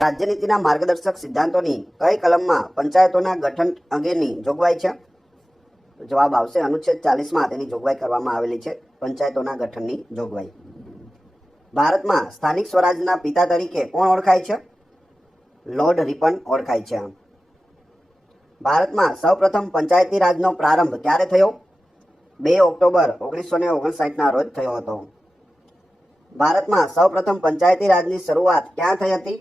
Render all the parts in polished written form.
રાજ્યનીતિના માર્ગદર્શક સિદ્ધાંતોની કઈ કલમમાં પંચાયતોના ગઠન અંગેની જોગવાઈ છે? જવાબ આવશે અનુચ્છેદ 40માં તેની જોગવાઈ કરવામાં આવેલી છે, પંચાયતોના ગઠનની જોગવાઈ. ભારતમાં સ્થાનિક સ્વરાજના પિતા તરીકે કોણ ઓળખાય છે? લોર્ડ રિપન ઓળખાય છે. ભારતમાં સૌપ્રથમ પંચાયતી રાજનો પ્રારંભ ક્યારે થયો? 2 ઓક્ટોબર 1959ના રોજ થયો હતો. ભારતમાં સૌપ્રથમ પંચાયતી રાજની શરૂઆત ક્યાં થઈ હતી?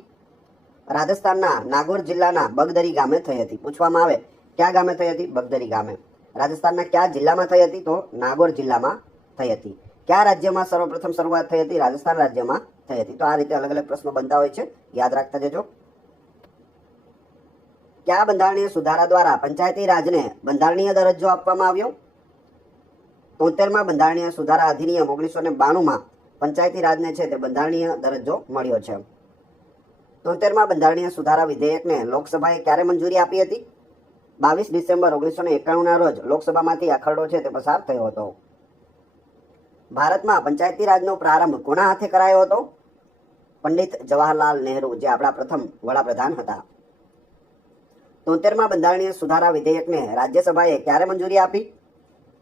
રાજસ્થાનના નાગોર જિલ્લાના બગદરી ગામે થઈ હતી. પૂછવામાં આવે કયા ગામે થઈ હતી? બગદરી ગામે. રાજસ્થાનના કયા જિલ્લામાં થઈ હતી? તો નાગોર જિલ્લામાં થઈ હતી. કયા રાજ્યમાં સર્વપ્રથમ શરૂઆત થઈ હતી? રાજસ્થાન રાજ્યમાં થઈ હતી. તો આ રીતે અલગ અલગ પ્રશ્નો બનતા હોય છે, યાદ રાખતા જજો. કયા બંધારણીય સુધારા દ્વારા પંચાયતી રાજને બંધારણીય દરજ્જો આપવામાં આવ્યો? 73માં બંધારણીય સુધારા અધિનિયમ 1992માં પંચાયતી રાજને છે તે બંધારણીય દરજ્જો મળ્યો છે. 73માં બંધારણીય સુધારા વિધેયકને લોકસભાએ ક્યારે મંજૂરી આપી હતી? 22 ડિસેમ્બર 1991ના રોજ લોકસભામાંથી આ ખરડો છે તે પસાર થયો હતો. ભારતમાં પંચાયતી રાજનો પ્રારંભ કોના હાથે કરાયો હતો? પંડિત જવાહરલાલ નહેરુ, જે આપણા પ્રથમ વડાપ્રધાન હતા. 73માં બંધારણીય સુધારા વિધેયકને રાજ્યસભાએ ક્યારે મંજૂરી આપી?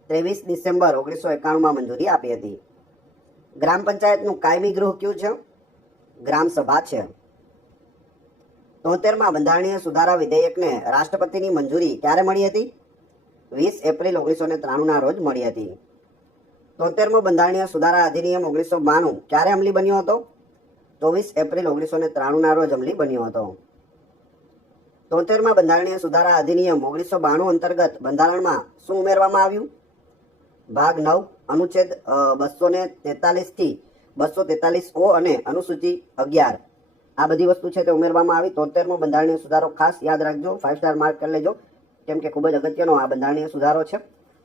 23 ડિસેમ્બર 1991માં મંજૂરી આપી હતી. ગ્રામ પંચાયતનું કાયમી ગૃહ કયું છે? ગ્રામ સભા છે. 73માં બંધારણીય સુધારા વિધેયકને રાષ્ટ્રપતિની મંજૂરી ક્યારે મળી હતી? 20 એપ્રિલ 1993ના રોજ મળી હતી. 73મો બંધારણીય સુધારા અધિનિયમ 1992 ક્યારે અમલી બન્યો હતો? 24 એપ્રિલ 1993ના રોજ અમલી બન્યો હતો. 73માં બંધારણીય સુધારા અધિનિયમ 1992 અંતર્ગત બંધારણમાં શું ઉમેરવામાં આવ્યું? ભાગ 9 અનુચ્છેદ 243 થી 243 ઓ અને અનુસૂચિ 11 આ બધી વસ્તુ છે તે ઉમેરવામાં આવી. 73મો બંધારણીય સુધારો ખાસ યાદ રાખજો, 5 સ્ટાર માર્ક કરી લેજો, કેમ કે ખૂબ જ અગત્યનો આ બંધારણીય સુધારો છે.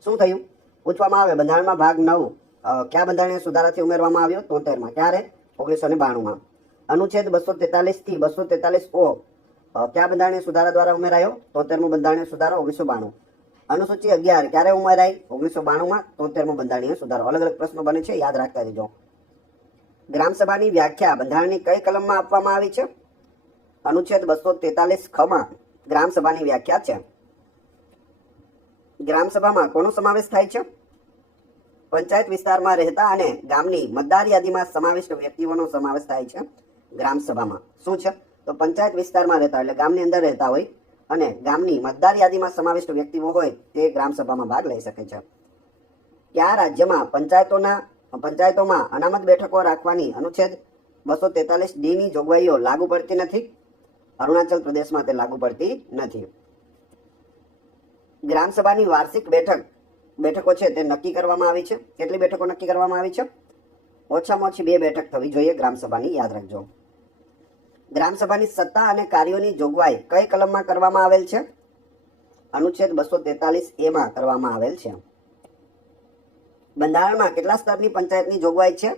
શું થયું? પૂછવામાં આવે બંધારણમાં ભાગ 9 કયા બંધારણીય સુધારાથી ઉમેરવામાં આવ્યો? 73માં. ક્યારે? 1992માં. અનુચ્છેદ 243 થી 243 ઓ કયા બંધારણીય સુધારા દ્વારા ઉમેરાયો? 73મો બંધારણીય સુધારો 1992. અનુસૂચિ 11 ક્યારે ઉમેરાઈ? 1992માં. 73મો બંધારણીય સુધારો. અલગ અલગ પ્રશ્નો બને છે, યાદ રાખતા રહેજો. ગ્રામસભાની વ્યાખ્યા બંધારણની કઈ કલમમાં આપવામાં આવી છે? અનુચ્છેદ 243 ખમાં ગ્રામસભાની વ્યાખ્યા છે. ગ્રામસભામાં કોનો સમાવેશ થાય છે? પંચાયત વિસ્તારમાં રહેતા અને ગામની મતદાર યાદીમાં સમાવિષ્ટ વ્યક્તિઓનો સમાવેશ થાય છે ગ્રામસભામાં. શું છે? તો પંચાયત વિસ્તારમાં રહેતા એટલે ગામની અંદર રહેતા હોય અને ગામની મતદાર યાદીમાં સમાવિષ્ટ વ્યક્તિઓ હોય તે ગ્રામસભામાં ભાગ લઈ શકે છે. કયા રાજ્યમાં પંચાયતોમાં અનામત બેઠકો રાખવાની અનુચ્છેદ 243 ડી ની જોગવાઈઓ લાગુ પડતી નથી? અરુણાચલ પ્રદેશમાં તે લાગુ પડતી નથી. ગ્રામસભાની વાર્ષિક બેઠકો છે તે નક્કી કરવામાં આવી છે. કેટલી બેઠકો નક્કી કરવામાં આવી છે? ઓછામાં ઓછી 2 બેઠક થવી જોઈએ ગ્રામસભાની, યાદ રાખજો. ગ્રામસભાની સત્તા અને કાર્યોની જોગવાઈ કઈ કલમમાં કરવામાં આવેલ છે? અનુચ્છેદ 243 માં કરવામાં આવેલ છે. બંધારણમાં કેટલા સ્તરની પંચાયતની જોગવાઈ છે?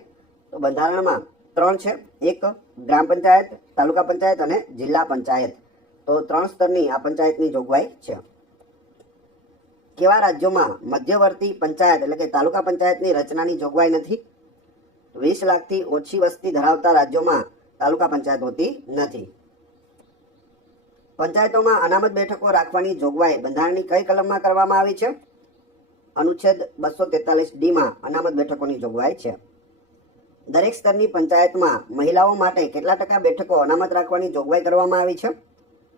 તો બંધારણમાં 3 છે. એક ગ્રામ પંચાયત, તાલુકા પંચાયત અને જિલ્લા પંચાયત. તો 3 સ્તરની આ પંચાયતની જોગવાઈ છે. કેવા રાજ્યોમાં મધ્યવર્તી પંચાયત એટલે કે તાલુકા પંચાયતની રચનાની જોગવાઈ નથી? 20 લાખથી ઓછી વસ્તી ધરાવતા રાજ્યોમાં તાલુકા પંચાયત હોતી નથી. પંચાયતોમાં અનામત બેઠકો રાખવાની જોગવાઈ બંધારણની કઈ કલમમાં કરવામાં આવી છે? અનુચ્છેદ 243 ડી માં અનામત બેઠકોની જોગવાઈ છે. દરેક સ્તરની પંચાયતમાં મહિલાઓ માટે કેટલા ટકા બેઠકો અનામત રાખવાની જોગવાઈ કરવામાં આવી છે?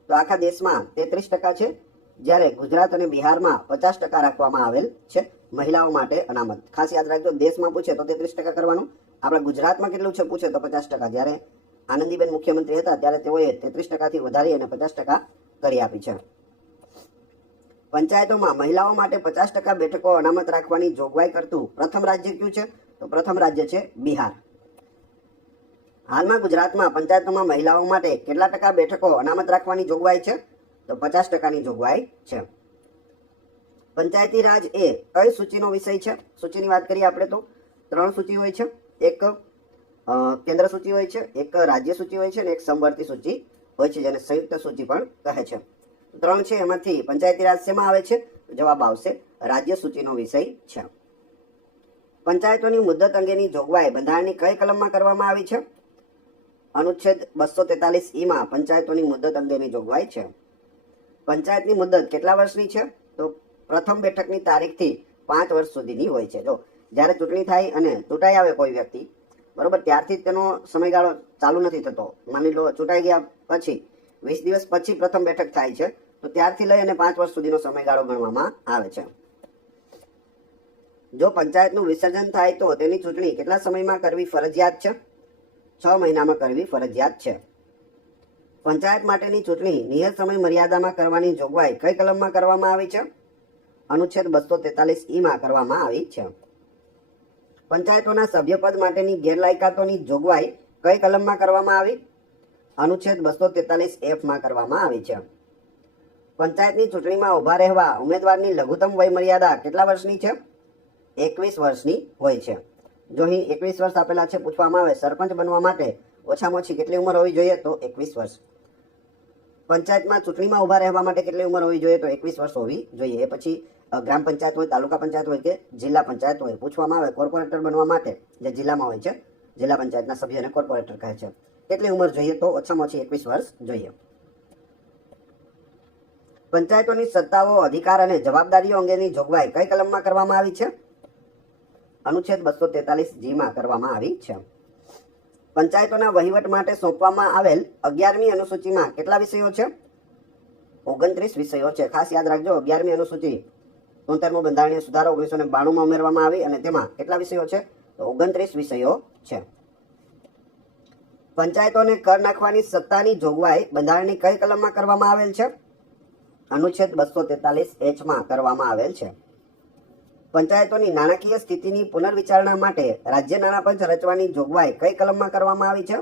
તો આખા દેશમાં 33% છે, જ્યારે ગુજરાત અને બિહારમાં 50% રાખવામાં આવેલ છે મહિલાઓ માટે અનામત. ખાસ યાદ રાખજો, દેશમાં પૂછે તો 33% કરવાનું. આપણા ગુજરાતમાં કેટલું છે પૂછે તો 50%. જ્યારે આનંદીબેન મુખ્યમંત્રી હતા ત્યારે તેઓએ 33%થી વધારી અને 50% કરી આપી છે. પંચાયતોમાં મહિલાઓ માટે 50% બેઠકો અનામત રાખવાની જોગવાઈ કરતું પ્રથમ રાજ્ય કયું છે? તો પ્રથમ રાજ્ય છે બિહાર. હાલમાં ગુજરાતમાં પંચાયતોમાં મહિલાઓ માટે કેટલા ટકા બેઠકો અનામત રાખવાની જોગવાઈ છે? તો 50%ની જોગવાઈ છે. પંચાયતી રાજ એ કઈ સૂચિનો વિષય છે? સૂચિની વાત કરીએ આપણે તો 3 સૂચિ હોય છે. એક કેન્દ્ર સૂચિ હોય છે, એક રાજ્ય સૂચિ હોય છે અને એક સમવર્તી સૂચિ હોય છે, જેને સંયુક્ત સૂચિ પણ કહે છે. 3 છે એમાંથી પંચાયતી રાજ શેમાં આવે છે? જવાબ આવશે રાજ્ય સૂચિનો વિષય છે. પંચાયતોની મુદ્દત અંગેની જોગવાઈ બંધારણની કઈ કલમમાં કરવામાં આવી છે? અનુચ્છેદ 243 માં પંચાયતોની મુદત અંગેની જોગવાઈ છે. પંચાયતની મુદત કેટલા વર્ષની છે? તો પ્રથમ બેઠકની તારીખથી 5 વર્ષ સુધીની હોય છે. જો જ્યારે ચૂંટણી થાય અને ચૂંટાઈ આવે કોઈ વ્યક્તિ, બરોબર, ત્યારથી તેનો સમયગાળો ચાલુ નથી થતો. માની લો ચૂંટાઈ ગયા પછી 20 દિવસ પછી પ્રથમ બેઠક થાય છે, તો ત્યારથી લઈ અને 5 વર્ષ સુધીનો સમયગાળો ગણવામાં આવે છે. જો પંચાયતનું વિસર્જન થાય તો તેની ચૂંટણી કેટલા સમયમાં કરવી ફરજિયાત છે? 6 મહિનામાં કરવી ફરજિયાત છે. પંચાયત માટેની ચૂંટણી નિયત સમય મર્યાદામાં કરવાની જોગવાઈ કઈ કલમમાં કરવામાં આવી છે? અનુચ્છેદ 243 માં કરવામાં આવી છે. પંચાયતોના સભ્યપદ માટેની ગેરલાયકાતોની જોગવાઈ કઈ કલમમાં કરવામાં આવી? અનુચ્છેદ 243 માં કરવામાં આવી છે. પંચાયતની ચૂંટણીમાં ઉભા રહેવા ઉમેદવારની લઘુત્તમ વય મર્યાદા કેટલા વર્ષની છે? 21 વર્ષની હોય છે. જો અહીં 21 વર્ષ આપેલા છે, પૂછવામાં આવે સરપંચ બનવા માટે ઓછામાં ઓછી કેટલી ઉંમર હોવી જોઈએ? તો 21 વર્ષ. પંચાયતમાં ચૂંટણીમાં ઉભા રહેવા માટે કેટલી ઉંમર હોવી જોઈએ? તો 21 વર્ષ હોવી જોઈએ. એ પછી ગ્રામ પંચાયત હોય, તાલુકા પંચાયત હોય કે જિલ્લા પંચાયત હોય, પૂછવામાં આવે કોર્પોરેટર બનવા માટે જે જિલ્લામાં હોય છે, જિલ્લા પંચાયતના સભ્યને કોર્પોરેટર કહે છે, કેટલી ઉંમર જોઈએ? તો ઓછામાં ઓછી 21 વર્ષ જોઈએ. પંચાયતોની સત્તાઓ, અધિકાર અને જવાબદારીઓ અંગેની જોગવાઈ કઈ કલમમાં કરવામાં આવી છે? અનુચ્છેદ 243 માં કરવામાં આવી છે. પંચાયતોના વહીવટ માટે સોંપવામાં આવેલ 11મી અનુસૂચિમાં કેટલા વિષયો છે? 29 વિષયો છે. ખાસ યાદ રાખજો, 11મી અનુસૂચિ 73મો બંધારણીય સુધારો 1992માં ઉમેરવામાં આવી અને તેમાં કેટલા વિષયો છે? તો 29 વિષયો છે. પંચાયતોને કર નાખવાની સત્તાની જોગવાઈ બંધારણની કઈ કલમમાં કરવામાં આવેલ છે? અનુચ્છેદ 243 માં કરવામાં આવેલ છે. પંચાયતોની નાણાકીય સ્થિતિની પુનર્વિચારણા માટે રાજ્ય નાણાપંચ રચવાની જોગવાઈ કઈ કલમમાં કરવામાં આવી છે?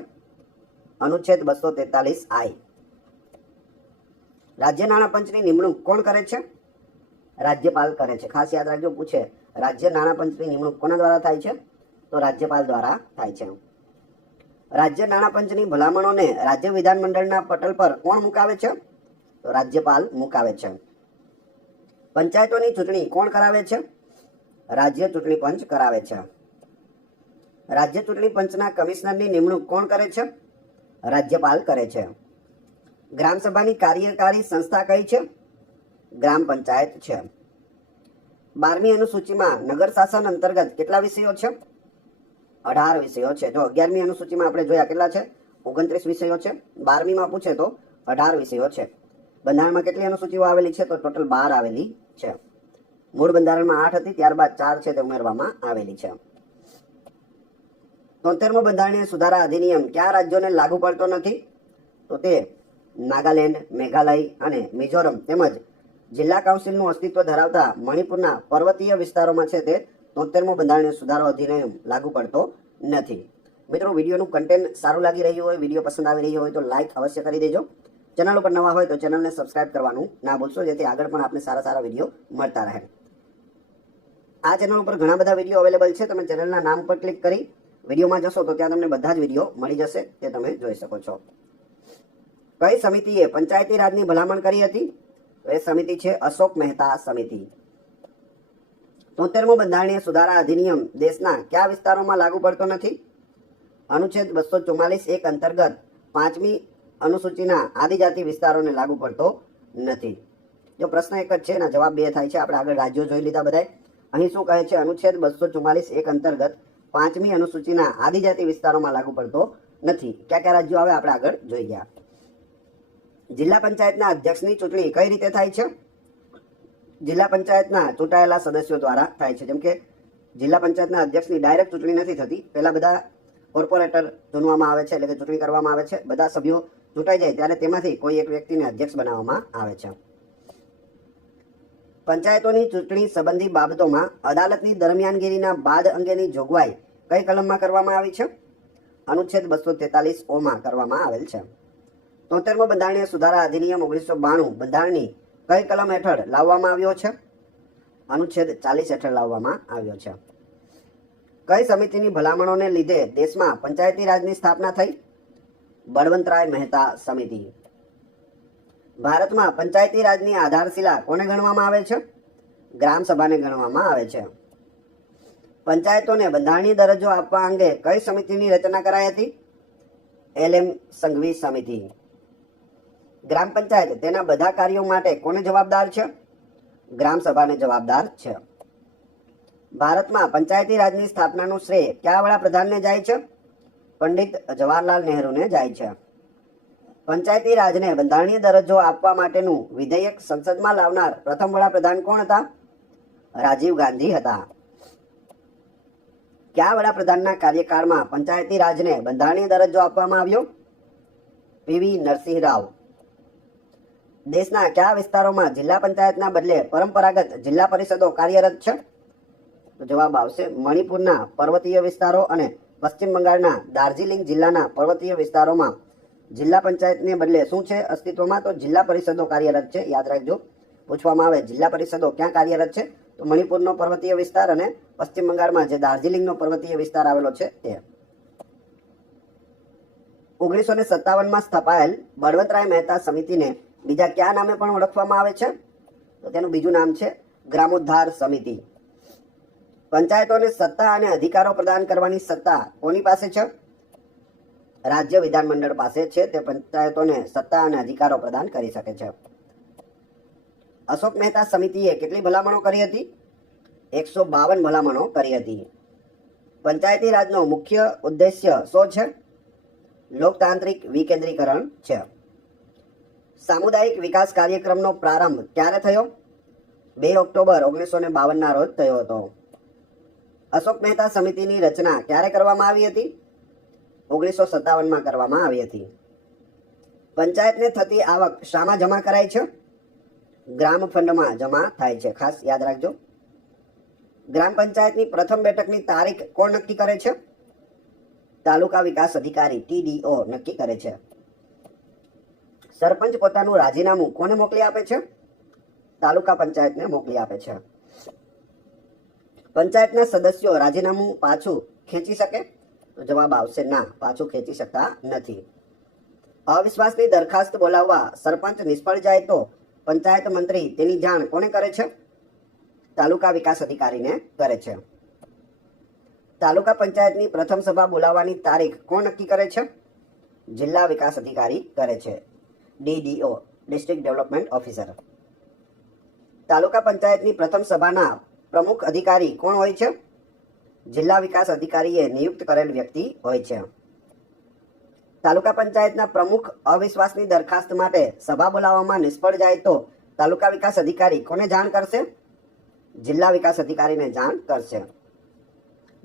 અનુચ્છેદ 243I. રાજ્ય નાણાપંચની નિમણૂક કોણ કરે છે? રાજ્યપાલ કરે છે. ખાસ યાદ રાખજો, પૂછે રાજ્ય નાણાપંચની નિમણૂક કોના દ્વારા થાય છે? તો રાજ્યપાલ દ્વારા થાય છે. રાજ્ય નાણાપંચની ભલામણોને રાજ્ય વિધાનમંડળના પટલ પર કોણ મુકાવે છે? તો રાજ્યપાલ મુકાવે છે. પંચાયતોની ચૂંટણી કોણ કરાવે છે? રાજ્ય ચૂંટણી પંચ કરાવે છે. રાજ્ય ચૂંટણી પંચના કમિશનરની નિમણૂક કોણ કરે છે? રાજ્યપાલ કરે છે. ગ્રામ સભાની કાર્યકારી સંસ્થા કઈ છે? ગ્રામ પંચાયત છે. 12મી અનુસૂચિમાં નગર શાસન અંતર્ગત કેટલા વિષયો છે? 18 વિષયો છે. જો 11મી અનુસૂચિમાં આપણે જોયા કેટલા છે? 29 વિષયો છે. 12મીમાં પૂછે તો 18 વિષયો છે. બંધારણમાં કેટલી અનુસૂચિઓ આવેલી છે? તો ટોટલ 12 આવેલી છે. મૂળ બંધારણમાં 8 હતી, ત્યારબાદ 4 છે તે ઉમેરવામાં આવેલી છે. 73મો બંધારણીય સુધારા અધિનિયમ કયા રાજ્યોને લાગુ પડતો નથી? તો તે નાગાલેન્ડ, મેઘાલય અને મિઝોરમ તેમજ જિલ્લા કાઉન્સિલનું અસ્તિત્વ ધરાવતા મણિપુરના પર્વતીય વિસ્તારોમાં છે તે 73મો બંધારણીય સુધારો અધિનિયમ લાગુ પડતો નથી. મિત્રો, વિડીયોનું કન્ટેન્ટ સારું લાગી રહ્યું હોય, વિડીયો પસંદ આવી રહ્યો હોય તો લાઇક અવશ્ય કરી દેજો. ચેનલ ઉપર નવા હોય તો ચેનલને સબસ્ક્રાઇબ કરવાનું ના ભૂલશો, જેથી આગળ પણ આપને સારા સારા વિડીયો મળતા રહે. આ ચેનલ ઉપર ઘણા બધા વિડીયો અવેલેબલ છે. તમે ચેનલના નામ પર ક્લિક કરી વિડીયોમાં જશો તો ત્યાં તમને બધા જ વિડીયો મળી જશે, તે તમે જોઈ શકો છો. કઈ સમિતિએ પંચાયતી રાજની ભલામણ કરી હતી? તો એ સમિતિ છે અશોક મહેતા સમિતિ. 73મો બંધારણીય સુધારા અધિનિયમ દેશના કયા વિસ્તારોમાં લાગુ પડતો નથી? અનુચ્છેદ 244(1) અંતર્ગત 5મી અનુસૂચિના આદિજાતિ વિસ્તારોને લાગુ પડતો નથી. જો પ્રશ્ન એક જ છે, એના જવાબ 2 થાય છે. આપણે આગળ રાજ્યો જોઈ લીધા બધાય. અહીં શું કહે છે? અનુચ્છેદ 244(1) અંતર્ગત 5મી અનુસૂચિના આદિજાતિ વિસ્તારોમાં લાગુ પડતો નથી. કયા કયા રાજ્યો આવે આપણે આગળ જોઈ ગયા. જિલ્લા પંચાયતના અધ્યક્ષની ચૂંટણી કઈ રીતે થાય છે? જિલ્લા પંચાયતના ચૂંટાયેલા સદસ્યો દ્વારા થાય છે. જેમ કે જિલ્લા પંચાયતના અધ્યક્ષની ડાયરેક્ટ ચૂંટણી નથી થતી. પહેલા બધા કોર્પોરેટર ચૂનવામાં આવે છે, એટલે કે ચૂંટણી કરવામાં આવે છે. બધા સભ્યો ચૂંટાઈ જાય ત્યારે તેમાંથી કોઈ એક વ્યક્તિને અધ્યક્ષ બનાવવામાં આવે છે. પંચાયતોની ચૂંટણી સંબંધી બાબતોમાં અદાલતની દરમિયાનગીરીના બાદ અંગેની જોગવાઈ કઈ કલમમાં કરવામાં આવી છે? અનુચ્છેદ 243 માં કરવામાં આવેલ છે. 73મો બંધારણીય સુધારા અધિનિયમ 1992 બંધારણની કઈ કલમ હેઠળ લાવવામાં આવ્યો છે? અનુચ્છેદ 40 હેઠળ લાવવામાં આવ્યો છે. કઈ સમિતિની ભલામણોને લીધે દેશમાં પંચાયતી રાજની સ્થાપના થઈ? બળવંતરાય મહેતા સમિતિ. ભારતમાં પંચાયતી રાજની આધારશિલા કોને ગણવામાં આવે છે? ગ્રામ સભાને ગણવામાં આવે છે. પંચાયતોને બંધારણીય દરજ્જો આપવા અંગે કઈ સમિતિની રચના કરાઈ હતી? LM સંઘવી સમિતિ. ગ્રામ પંચાયત તેના બધા કાર્યો માટે કોને જવાબદાર છે? ગ્રામ સભાને જવાબદાર છે. ભારતમાં પંચાયતી રાજની સ્થાપનાનું શ્રેય કયા વડાપ્રધાનને જાય છે? પંડિત જવાહરલાલ નહેરુને જાય છે. પંચાયતી રાજને બંધારણીય દરજ્જો આપવા માટેનું વિધેયક સંસદમાં લાવનાર પ્રથમ વડાપ્રધાન કોણ હતા? રાજીવ ગાંધી હતા. કયા વડાપ્રધાનના કાર્યકાળમાં પંચાયતી રાજને બંધારણીય દરજ્જો આપવામાં આવ્યો? PV નરસિંહ રાવ. દેશના કયા વિસ્તારોમાં જિલ્લા પંચાયતના બદલે પરંપરાગત જિલ્લા પરિષદો કાર્યરત છે? તો જવાબ આવશે મણિપુરના પર્વતીય વિસ્તારો અને પશ્ચિમ બંગાળના દાર્જિલિંગ જિલ્લાના પર્વતીય વિસ્તારોમાં જિલ્લા પંચાયતને બદલે શું છે અસ્તિત્વમાં? તો જિલ્લા પરિષદો કાર્યરત છે. યાદ રાખજો, પૂછવામાં આવે જિલ્લા પરિષદો ક્યાં કાર્યરત છે, તો મણિપુરનો પર્વતીય વિસ્તાર અને પશ્ચિમ બંગાળમાં જે દાર્જિલિંગનો પર્વતીય વિસ્તાર આવેલો છે તે. 1957માં સ્થપાયેલ બળવંતરાય મહેતા સમિતિને બીજા કયા નામે પણ ઓળખવામાં આવે છે? તો તેનું બીજું નામ છે ગ્રામોદ્ધાર સમિતિ. પંચાયતોને સત્તા અને અધિકારો પ્રદાન કરવાની સત્તા કોની પાસે છે? રાજ્ય વિધાનમંડળ પાસે છે. તે પંચાયતોને સત્તા અને અધિકારો પ્રદાન કરી શકે છે. અશોક મહેતા સમિતિએ કેટલી ભલામણો કરી હતી? 152 ભલામણો કરી હતી. પંચાયતી રાજનો મુખ્ય ઉદ્દેશ્ય શું છે? લોકતાંત્રિક વિકેન્દ્રીકરણ છે. સામુદાયિક વિકાસ કાર્યક્રમનો પ્રારંભ ક્યારે થયો? 2 ઓક્ટોબર 1952ના રોજ થયો હતો. અશોક મહેતા સમિતિની રચના ક્યારે કરવામાં આવી હતી? 1957માં કરવામાં આવી હતી. પંચાયતને થતી આવક શામાં જમા કરાય છે? ગ્રામ ફંડમાં જમા થાય છે. ખાસ યાદ રાખજો. ગ્રામ પંચાયતની પ્રથમ બેઠકની તારીખ કોણ નક્કી કરે છે? તાલુકા વિકાસ અધિકારી TDO નક્કી કરે છે. સરપંચ પોતાનું રાજીનામું કોને મોકલી આપે છે? તાલુકા પંચાયતને મોકલી આપે છે. પંચાયતના સદસ્યો રાજીનામું પાછું ખેંચી શકે? તો જવાબ આવશે ના, પાછું ખેંચી શકતા નથી. અવિશ્વાસની દરખાસ્ત બોલાવવા સરપંચ નિષ્ફળ જાય તો પંચાયત મંત્રી તેની જાણ કોને કરે છે? તાલુકા વિકાસ અધિકારીને કરે છે. તાલુકા પંચાયતની પ્રથમ સભા બોલાવવાની તારીખ કોણ નક્કી કરે છે? જિલ્લા વિકાસ અધિકારી કરે છે. DDO district development officer. Taluka પંચાયતની પ્રથમ સભાના પ્રમુખ અધિકારી કોણ હોય છે? જિલ્લા વિકાસ અધિકારીએ નિયુક્ત કરેલ વ્યક્તિ હોય છે. તાલુકા પંચાયતના પ્રમુખ અવિશ્વાસની દરખાસ્ત માટે સભા બોલાવવામાં નિષ્ફળ જાય તો તાલુકા વિકાસ અધિકારી કોને જાણ કરશે? જિલ્લા વિકાસ અધિકારીને જાણ કરશે.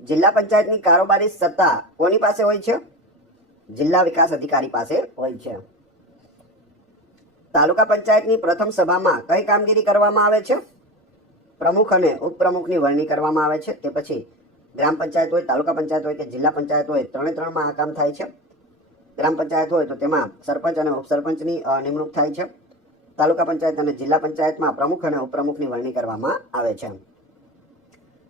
જિલ્લા પંચાયતની કારોબારી સત્તા કોની પાસે હોય છે? જિલ્લા વિકાસ અધિકારી પાસે હોય છે. તાલુકા પંચાયતની પ્રથમ સભામાં કઈ કામગીરી કરવામાં આવે છે? પ્રમુખ અને ઉપપ્રમુખની વરણી કરવામાં આવે છે. તે પછી ગ્રામ પંચાયત હોય, તાલુકા પંચાયત હોય કે જિલ્લા પંચાયત હોય, ત્રણમાં આ કામ થાય છે. ગ્રામ પંચાયત હોય તો તેમાં સરપંચ અને ઉપસરપંચની નિમણૂક થાય છે. તાલુકા પંચાયત અને જિલ્લા પંચાયતમાં પ્રમુખ અને ઉપપ્રમુખની વરણી કરવામાં આવે છે.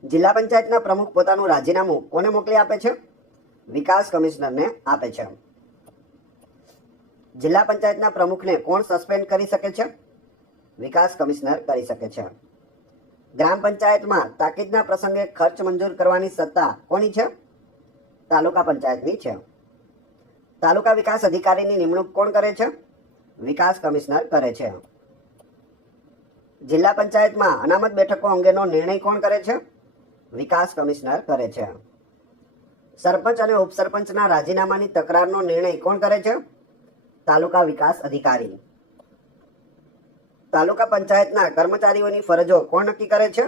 જિલ્લા પંચાયતના પ્રમુખ પોતાનું રાજીનામું કોને મોકલી આપે છે? વિકાસ કમિશનરને આપે છે. જિલ્લા પંચાયતના પ્રમુખને કોણ સસ્પેન્ડ કરી શકે છે? વિકાસ કમિશનર કરી શકે છે. ગ્રામ પંચાયતમાં તાકીદના પ્રસંગે ખર્ચ મંજૂર કરવાની સત્તા કોની છે? તાલુકા પંચાયતની છે. તાલુકા વિકાસ અધિકારીની નિમણૂક કોણ કરે છે? વિકાસ કમિશનર કરે છે. જિલ્લા પંચાયતમાં અનામત બેઠકો અંગેનો નિર્ણય કોણ કરે છે? વિકાસ કમિશનર કરે છે. સરપંચ અને ઉપસરપંચના રાજીનામાની તકરારનો નિર્ણય કોણ કરે છે? તાલુકા વિકાસ અધિકારી. તાલુકા પંચાયતના કર્મચારીઓની ફરજો કોણ નક્કી કરે છે?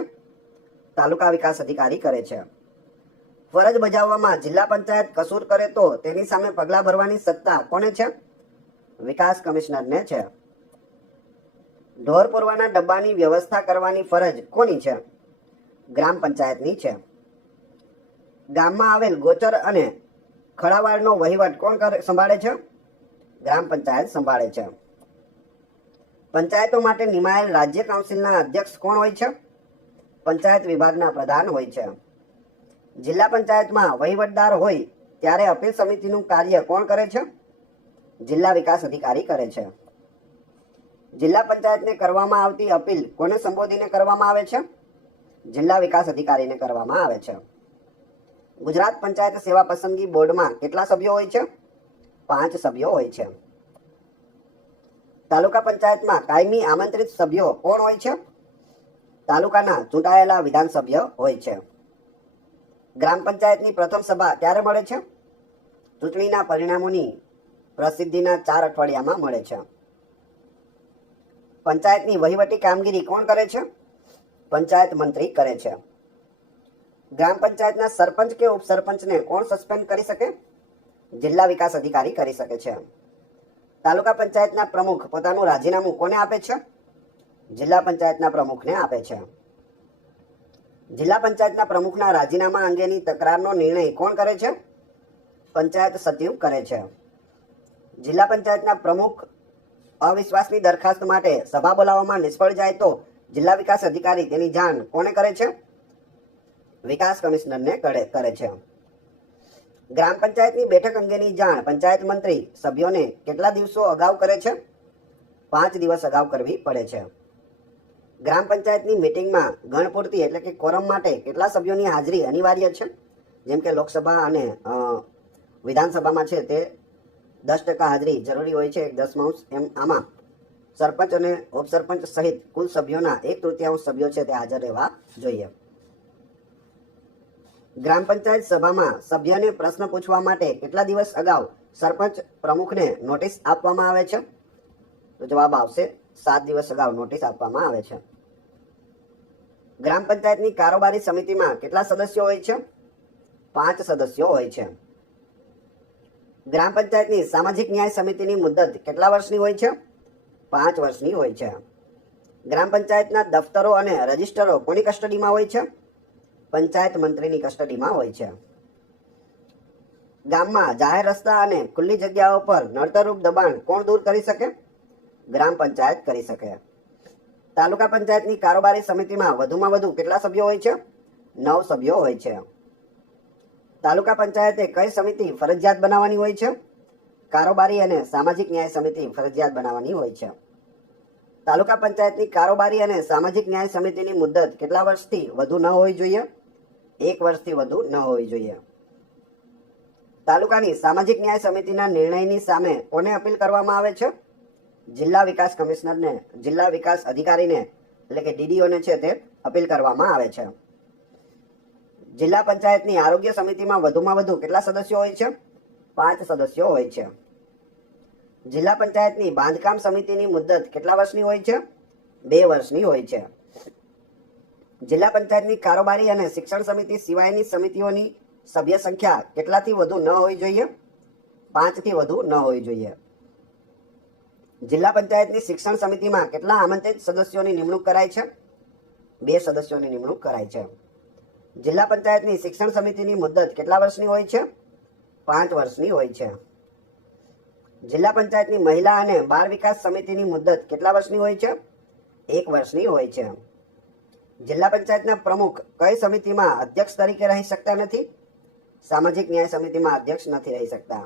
તાલુકા વિકાસ અધિકારી કરે છે. ફરજ બજાવવામાં જિલ્લા પંચાયત કસૂર કરે તો તેની સામે પગલાં ભરવાની સત્તા કોને છે? વિકાસ કમિશનરને છે. ઢોર પુરવાના ડબ્બાની વ્યવસ્થા કરવાની ફરજ કોની છે? ગ્રામ પંચાયતની છે. ગામમાં આવેલ ગોચર અને ખળાવાળનો વહીવટ કોણ સંભાળે છે? ગ્રામ પંચાયત સંભાળે છે. પંચાયતો માટે નિમાયેલ રાજ્ય કાઉન્સિલના અધ્યક્ષ કોણ હોય છે? પંચાયત વિભાગના પ્રધાન હોય છે. જિલ્લા પંચાયતમાં વહીવટદાર હોય ત્યારે અપીલ સમિતિનું કાર્ય કોણ કરે છે? જિલ્લા વિકાસ અધિકારી કરે છે. જિલ્લા પંચાયતને કરવામાં આવતી અપીલ કોને સંબોધીને કરવામાં આવે છે? જિલ્લા વિકાસ અધિકારીને કરવામાં આવે છે. ગુજરાત પંચાયત સેવા પસંદગી બોર્ડમાં કેટલા સભ્યો હોય છે? 5 સભ્યો હોય છે. તાલુકા પંચાયતમાં કાયમી આમંત્રિત સભ્યો કોણ હોય છે? તાલુકાના ચૂંટાયેલા વિધાનસભ્ય હોય છે. ગ્રામ પંચાયતની પ્રથમ સભા ક્યારે મળે છે? ચૂંટણીના પરિણામોની પ્રસિદ્ધિના 4 અઠવાડિયામાં મળે છે. પંચાયતની વહીવટી કામગીરી કોણ કરે છે? પંચાયત મંત્રી કરે છે. ગ્રામ પંચાયતના સરપંચ કે ઉપસરપંચને કોણ સસ્પેન્ડ કરી શકે? જિલ્લા વિકાસ અધિકારી કરી શકે છે. તાલુકા પંચાયતના પ્રમુખ પોતાનું રાજીનામું કોને આપે છે? જિલ્લા પંચાયતના પ્રમુખને આપે છે. જિલ્લા પંચાયતના પ્રમુખના રાજીનામા અંગેની તકરારનો નિર્ણય કોણ કરે છે? પંચાયત સચિવ કરે છે. જિલ્લા પંચાયતના પ્રમુખ અવિશ્વાસની દરખાસ્ત માટે સભા બોલાવવામાં નિષ્ફળ જાય તો જિલ્લા વિકાસ અધિકારી તેની જાણ કોને કરે છે? વિકાસ કમિશનરને કરે છે. ગ્રામ પંચાયતની બેઠક અંગેની જાણ પંચાયત મંત્રી સભ્યોને કેટલા દિવસો અગાઉ કરે છે? 5 દિવસ અગાઉ કરવી પડે છે. ગ્રામ પંચાયતની મિટિંગમાં ગણપૂર્તિ એટલે કે કોરમ માટે કેટલા સભ્યોની હાજરી અનિવાર્ય છે? જેમ કે લોકસભા અને વિધાનસભામાં છે તે 10% હાજરી જરૂરી હોય છે, 10 એમ આમાં સરપંચ અને ઉપસરપંચ સહિત કુલ સભ્યોના 1/3 સભ્યો છે તે હાજર રહેવા જોઈએ. ગ્રામ પંચાયત સભામાં સભ્યને પ્રશ્ન પૂછવા માટે કેટલા દિવસ અગાઉ સરપંચ પ્રમુખને નોટિસ આપવામાં આવે છે? તો જવાબ આવશે 7 દિવસ અગાઉ નોટિસ આપવામાં આવે છે. ગ્રામ પંચાયતની કારોબારી સમિતિમાં કેટલા સદસ્યો હોય છે? 5 સદસ્યો હોય છે. ગ્રામ પંચાયતની સામાજિક ન્યાય સમિતિની મુદત કેટલા વર્ષની હોય છે? 5 વર્ષની હોય છે. ગ્રામ પંચાયતના દફતરો અને રજિસ્ટરો કોની કસ્ટડીમાં હોય છે? પંચાયત મંત્રીની કસ્ટડીમાં હોય છે. ગામમાં જાહેર રસ્તા અને ખુલ્લી જગ્યાઓ પર નડતરરૂપ દબાણ કોણ દૂર કરી શકે? ગ્રામ પંચાયત કરી શકે. તાલુકા પંચાયતની કારોબારી સમિતિમાં વધુમાં વધુ કેટલા સભ્યો હોય છે? 9 સભ્યો હોય છે. તાલુકા પંચાયતે કઈ સમિતિ ફરજિયાત બનાવવાની હોય છે? કારોબારી અને સામાજિક ન્યાય સમિતિ ફરજિયાત બનાવવાની હોય છે. તાલુકા પંચાયતની કારોબારી અને સામાજિક ન્યાય સમિતિની મુદત કેટલા વર્ષથી વધુ ન હોવી જોઈએ? 1 વર્ષથી વધુ ન હોવી જોઈએ. તાલુકાની સામાજિક ન્યાય સમિતિના નિર્ણયની સામે કોને અપીલ કરવામાં આવે છે? જિલ્લા વિકાસ કમિશનરને, જિલ્લા વિકાસ અધિકારીને એટલે કે ડીડીઓને છે તે અપીલ કરવામાં આવે છે. જિલ્લા પંચાયતની આરોગ્ય સમિતિમાં વધુમાં વધુ કેટલા સદસ્યો હોય છે? 5 સદસ્યો હોય છે. જિલ્લા પંચાયતની બાંધકામ સમિતિની મુદત કેટલા વર્ષની હોય છે? 2 વર્ષની હોય છે. જિલ્લા પંચાયતની કારોબારી અને શિક્ષણ સમિતિ સિવાયની સમિતિઓની સભ્ય સંખ્યા કેટલાથી વધુ ન હોવી જોઈએ? 5 થી વધુ ન હોવી જોઈએ. જિલ્લા પંચાયતની શિક્ષણ સમિતિમાં કેટલા આમંત્રિત સદસ્યોની નિમણૂક કરાય છે? 2 સદસ્યોની નિમણૂક કરાય છે. જિલ્લા પંચાયતની શિક્ષણ સમિતિની મુદત કેટલા વર્ષની હોય છે? 5 વર્ષની હોય છે. જિલ્લા પંચાયતની મહિલા અને બાળ વિકાસ સમિતિની મુદત કેટલા વર્ષની હોય છે? 1 વર્ષની હોય છે. જિલ્લા પંચાયતના પ્રમુખ કઈ સમિતિમાં અધ્યક્ષ તરીકે રહી શકતા નથી? સામાજિક ન્યાય સમિતિમાં અધ્યક્ષ નથી રહી શકતા.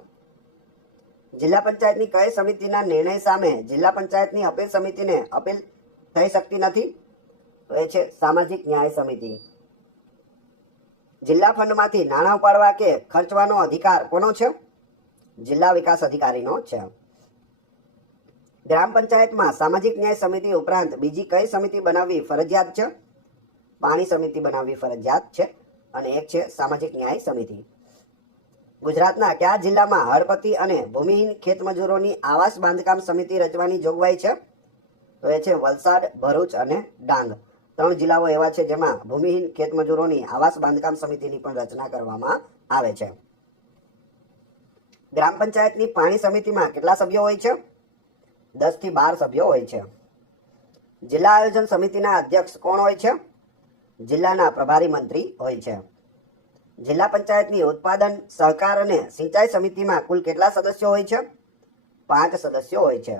જિલ્લા પંચાયતની કઈ સમિતિના નિર્ણય સામે જિલ્લા પંચાયતની અપીલ સમિતિને અપીલ થઈ શકતી નથી? તો એ છે સામાજિક ન્યાય સમિતિ. જિલ્લા ફંડમાંથી નાણાં ઉપાડવા કે ખર્ચવાનો અધિકાર કોનો છે? જિલ્લા વિકાસ અધિકારીનો છે. ગ્રામ પંચાયતમાં સામાજિક ન્યાય સમિતિ ઉપરાંત બીજી કઈ સમિતિ બનાવવી ફરજિયાત છે? પાણી સમિતિ બનાવવી ફરજિયાત છે અને એક છે સામાજિક ન્યાય સમિતિ. ગુજરાતના કયા જિલ્લામાં હળપતિ અને ભૂમિહીન ખેતમજૂરોની આવાસ બાંધકામ સમિતિ રચવાની જોગવાઈ છે? તો એ છે વલસાડ, ભરૂચ અને ડાંગ. 3 જિલ્લાઓ એવા છે જેમાં ભૂમિહીન ખેતમજૂરોની આવાસ બાંધકામ સમિતિની પણ રચના કરવામાં આવે છે. ગ્રામ પંચાયતની પાણી સમિતિમાં કેટલા સભ્યો હોય છે? 10 થી 12 સભ્યો હોય છે. જિલ્લા આયોજન સમિતિના અધ્યક્ષ કોણ હોય છે? જિલ્લાના પ્રભારી મંત્રી હોય છે. જિલ્લા પંચાયતની ઉત્પાદન, સહકાર અને સિંચાઈ સમિતિમાં કુલ કેટલા સદસ્યો હોય છે? 5 સદસ્યો હોય છે.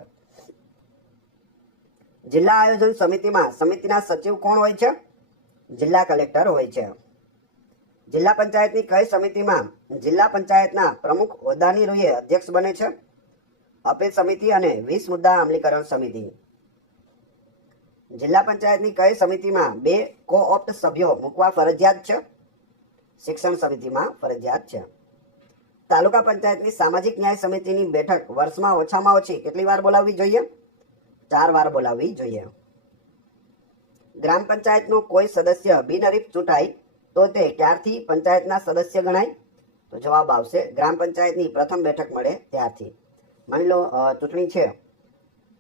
જિલ્લા આયોજન સમિતિમાં સમિતિના સચિવ કોણ હોય છે? જિલ્લા કલેક્ટર હોય છે. જિલ્લા પંચાયતની કઈ સમિતિમાં જિલ્લા પંચાયતના પ્રમુખ હોદ્દાની રૂએ અધ્યક્ષ બને છે? અપીલ સમિતિ અને 20 મુદ્દા અમલીકરણ સમિતિ. જિલ્લા પંચાયતની કઈ સમિતિમાં 2 કો-ઓપ્ટ સભ્યો મૂકવા ફરજિયાત છે? શિક્ષણ સમિતિમાં ફરજિયાત છે. તાલુકા પંચાયતની સામાજિક ન્યાય સમિતિની બેઠક વર્ષમાં ઓછામાં ઓછી કેટલી વાર બોલાવવી જોઈએ? 4 વાર બોલાવવી જોઈએ. ગ્રામ પંચાયતનો કોઈ સદસ્ય બિનહરીફ ચૂંટાય તો તે ક્યારથી પંચાયતના સદસ્ય ગણાય? તો જવાબ આવશે ગ્રામ પંચાયતની પ્રથમ બેઠક મળે ત્યારથી. માની લો ચૂંટણી છે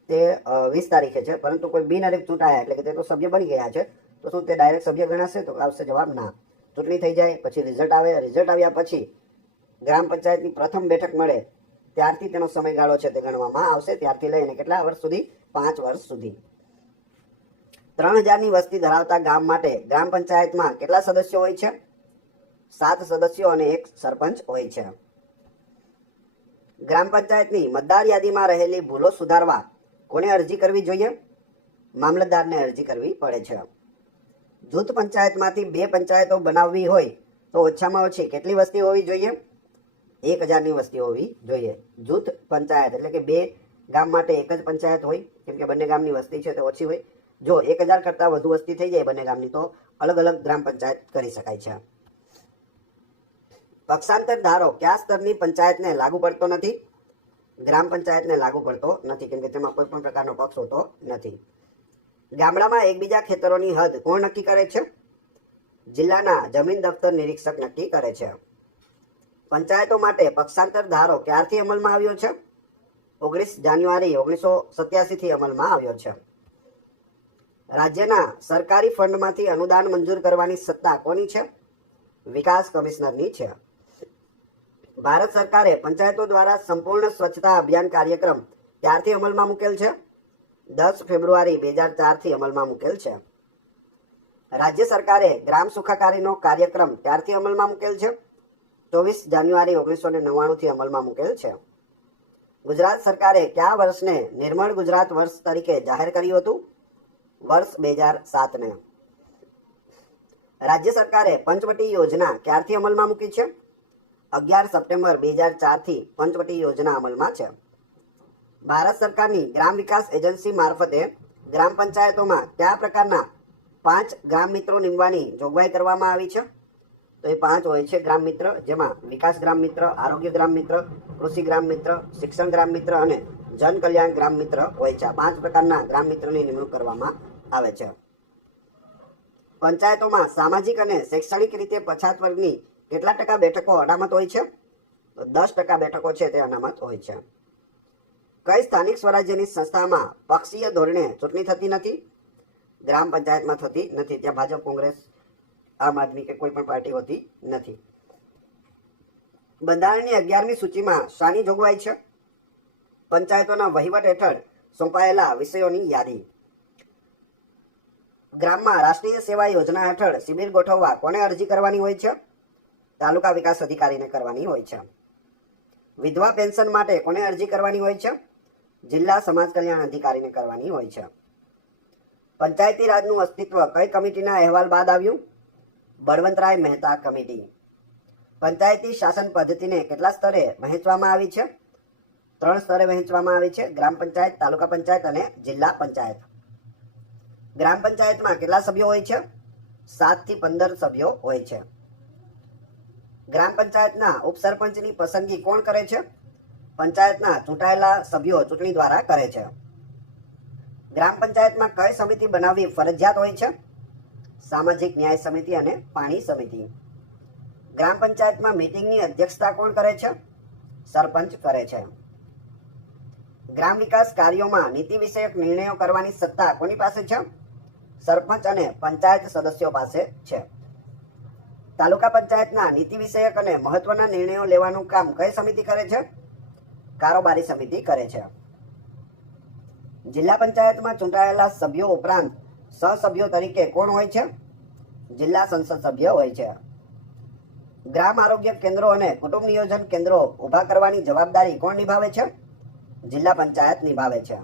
તે 20 તારીખે છે, પરંતુ કોઈ બિનહરીફ ચૂંટાયા એટલે કે તે તો સભ્ય બની ગયા છે, તો શું તે ડાયરેક્ટ સભ્ય ગણાશે? તો આવશે જવાબ ના. ચૂંટણી થઈ જાય પછી રિઝલ્ટ આવે, રિઝલ્ટ આવ્યા પછી ગ્રામ પંચાયતની પ્રથમ બેઠક મળે ત્યારથી તેનો સમયગાળો છે તે ગણવામાં આવશે. ત્યારથી લઈને કેટલા વર્ષ સુધી? 5 વર્ષ સુધી. 3000ની વસ્તી ધરાવતા ગામ માટે ગ્રામ પંચાયતમાં કેટલા સદસ્યો હોય છે? 7 સદસ્યો અને 1 સરપંચ હોય છે. ગ્રામ પંચાયતની મતદાર યાદીમાં રહેલી ભૂલો સુધારવા કોને અરજી કરવી જોઈએ? મામલતદારને અરજી કરવી પડે છે. જૂથ પંચાયતમાંથી 2 પંચાયતો બનાવવી હોય તો ઓછામાં ઓછી કેટલી વસ્તી હોવી જોઈએ? 1000ની વસ્તી હોવી જોઈએ. જૂથ પંચાયત એટલે કે 2 ગામ માટે એક જ પંચાયત હોય, કેમ કે બંને ગામની વસ્તી છે તે ઓછી હોય. જો 1000 કરતાં વધુ વસ્તી થઈ જાય બંને ગામની તો અલગ અલગ ગ્રામ પંચાયત કરી શકાય છે. પક્ષાંતર ધારો કયા સ્તરની પંચાયતને લાગુ પડતો નથી? ગ્રામ પંચાયતને લાગુ પડતો નથી, કેમ કે તેમાં કોઈ પણ પ્રકારનો પક્ષ હોતો નથી. ગામડામાં એકબીજા ખેતરોની હદ કોણ નક્કી કરે છે? જિલ્લાના જમીન દફતર નિરીક્ષક નક્કી કરે છે. પંચાયતો માટે પક્ષાંતર ધારો ક્યારથી અમલમાં આવ્યો છે? 19 જાન્યુઆરી 1987 થી અમલમાં આવ્યો છે. રાજ્યના સરકારી ફંડમાંથી અનુદાન મંજૂર કરવાની સત્તા કોની છે? વિકાસ કમિશનરની છે. ભારત સરકારે પંચાયતો દ્વારા સંપૂર્ણ સ્વચ્છતા અભિયાન કાર્યક્રમ ક્યારથી અમલમાં મૂકેલ છે? 10 ફેબ્રુઆરી 2004 થી અમલમાં મૂકેલ છે. રાજ્ય સરકારે ગ્રામ સુખાકારીનો કાર્યક્રમ ક્યારથી અમલમાં મૂકેલ છે? 24 જાન્યુઆરી 1999 થી અમલમાં મૂકેલ છે. ગુજરાત સરકારે કયા વર્ષને નિર્મળ ગુજરાત વર્ષ તરીકે જાહેર કર્યું હતું? વર્ષ 2007ને. રાજ્ય સરકારે પંચવટી યોજના ક્યારથી અમલમાં મૂકી છે? 11 સપ્ટેમ્બર 2004 થી પંચવટી યોજના અમલમાં છે. ભારત સરકારની ગ્રામ વિકાસ એજન્સી મારફતે ગ્રામ પંચાયતોમાં કયા પ્રકારના 5 ગ્રામ મિત્રો નીમવાની જોગવાઈ કરવામાં આવી છે? તો એ 5 હોય છે ગ્રામ મિત્ર, જેમાં વિકાસ ગ્રામ મિત્ર, આરોગ્ય ગ્રામ મિત્ર, કૃષિ ગ્રામ મિત્ર, શિક્ષણ ગ્રામ મિત્ર અને જન કલ્યાણ ગ્રામ મિત્ર હોય છે. 5 પ્રકારના ગ્રામ મિત્રની નિમણૂક કરવામાં આવે છે. પંચાયતોમાં સામાજિક અને શૈક્ષણિક રીતે પછાત વર્ગની કેટલા ટકા બેઠકો અનામત હોય છે? તો 10% બેઠકો છે તે અનામત હોય છે. કઈ સ્થાનિક સ્વરાજ્યની સંસ્થામાં પક્ષીય ધોરણે ચૂંટણી થતી નથી? ગ્રામ પંચાયતમાં થતી નથી. ત્યાં ભાજપ, કોંગ્રેસ, આમ આદમી કે કોઈ પણ પાર્ટી હોતી નથી. બંધારણની 11મી સૂચિમાં શાની જોગવાઈ છે? પંચાયતોના વહીવટ હેઠળ સોંપાયેલા વિષયોની યાદી. ગ્રામમાં રાષ્ટ્રીય સેવા યોજના હેઠળ શિબિર ગોઠવવા કોને અરજી કરવાની હોય છે? તાલુકા વિકાસ અધિકારીને કરવાની હોય છે. વિધવા પેન્શન માટે કોને અરજી કરવાની હોય છે? જિલ્લા સમાજ કલ્યાણ અધિકારીને કરવાની હોય છે. પંચાયતી રાજનું અસ્તિત્વ કઈ કમિટીના અહેવાલ બાદ આવ્યું? બળવંતરાય મહેતા કમિટી. પંચાયતી શાસન પદ્ધતિને કેટલા સ્તરે વહેંચવામાં આવી છે? 3 સ્તરે વહેંચવામાં આવી છે: ગ્રામ પંચાયત, તાલુકા પંચાયત અને જિલ્લા પંચાયત. ગ્રામ પંચાયતમાં કેટલા સભ્યો હોય છે? 7 થી 15 સભ્યો હોય છે. ગ્રામ પંચાયતના ઉપસરપંચની પસંદગી કોણ કરે છે? પંચાયતના ચૂંટાયેલા સભ્યો ચૂંટણી દ્વારા કરે છે. ગ્રામ પંચાયતમાં કઈ સમિતિ બનાવવી ફરજિયાત હોય છે? સામાજિક ન્યાય સમિતિ અને પાણી સમિતિ. ગ્રામ પંચાયતમાં મીટિંગની અધ્યક્ષતા કોણ કરે છે? સરપંચ કરે છે. ગ્રામ વિકાસ કાર્યોમાં નીતિ વિષયક નિર્ણયો કરવાની સત્તા કોની પાસે છે? સરપંચ અને પંચાયત સદસ્યો પાસે છે. તાલુકા પંચાયતના નીતિ વિષયક અને મહત્વના નિર્ણયો લેવાનું કામ કઈ સમિતિ કરે છે? કારોબારી સમિતિ કરે છે. જિલ્લા પંચાયતમાં ચૂંટાયેલા સભ્યો ઉપરાંત સહસભ્યો તરીકે કોણ હોય છે? જિલ્લા સંસદ સભ્ય હોય છે. ગ્રામ આરોગ્ય કેન્દ્રો અને કુટુંબ નિયોજન કેન્દ્રો ઊભા કરવાની જવાબદારી કોણ નિભાવે છે? જિલ્લા પંચાયત નિભાવે છે.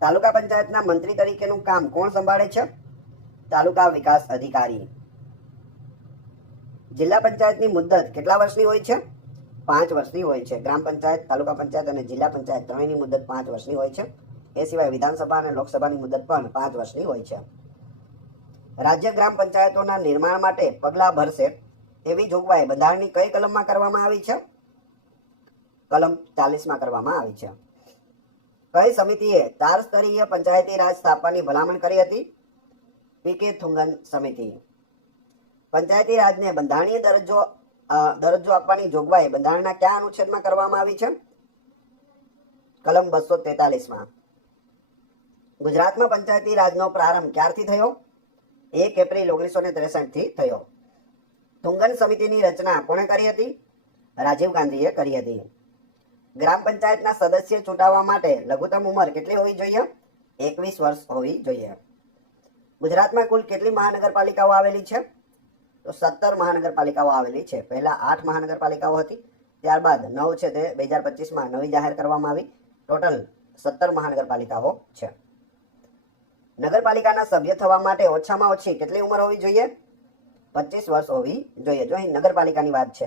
તાલુકા પંચાયતના મંત્રી તરીકેનું કામ કોણ સંભાળે છે? તાલુકા વિકાસ અધિકારી. જિલ્લા પંચાયતની મુદ્દત કેટલા વર્ષની હોય છે? 5 વર્ષની હોય છે. ગ્રામ પંચાયત, તાલુકા પંચાયત અને જિલ્લા પંચાયત ત્રણેયની મુદ્દત 5 વર્ષની હોય છે. એ સિવાય વિધાનસભા અને લોકસભાની મુદ્દત પણ 5 વર્ષની હોય છે. રાજ્ય ગ્રામ પંચાયતોના નિર્માણ માટે પગલાં ભરશે એવી જોગવાઈ બંધારણની કઈ કલમમાં કરવામાં આવી છે? કલમ 40માં કરવામાં આવી છે. કઈ સમિતિએ 4 સ્તરીય પંચાયતી રાજ સ્થાપવાની ભલામણ કરી હતી? પીકે થુંગન સમિતિ. પંચાયતી રાજને બંધારણીય દરજ્જો આપવાની જોગવાઈ બંધારણના કયા અનુચ્છેદમાં કરવામાં આવી છે? કલમ 243માં. ગુજરાતમાં પંચાયતી રાજનો પ્રારંભ ક્યારથી થયો? 1 એપ્રિલ 1963 થી થયો. થુંગન સમિતિની રચના કોણે કરી હતી? રાજીવ ગાંધીએ કરી હતી. ગ્રામ પંચાયતના સદસ્ય ચૂંટાવવા માટે લઘુત્તમ ઉંમર કેટલી હોવી જોઈએ? 21 વર્ષ હોવી જોઈએ. ગુજરાતમાં કુલ કેટલી મહાનગરપાલિકાઓ આવેલી છે? તો 17 મહાનગરપાલિકાઓ આવેલી છે. પહેલા 8 મહાનગરપાલિકાઓ હતી, ત્યારબાદ 9 છે તે 2025માં નવી જાહેર કરવામાં આવી. ટોટલ 17 મહાનગરપાલિકાઓ છે. નગરપાલિકાના સભ્ય થવા માટે ઓછામાં ઓછી કેટલી ઉંમર હોવી જોઈએ? 25 વર્ષ હોવી જોઈએ. જો અહીં નગરપાલિકાની વાત છે,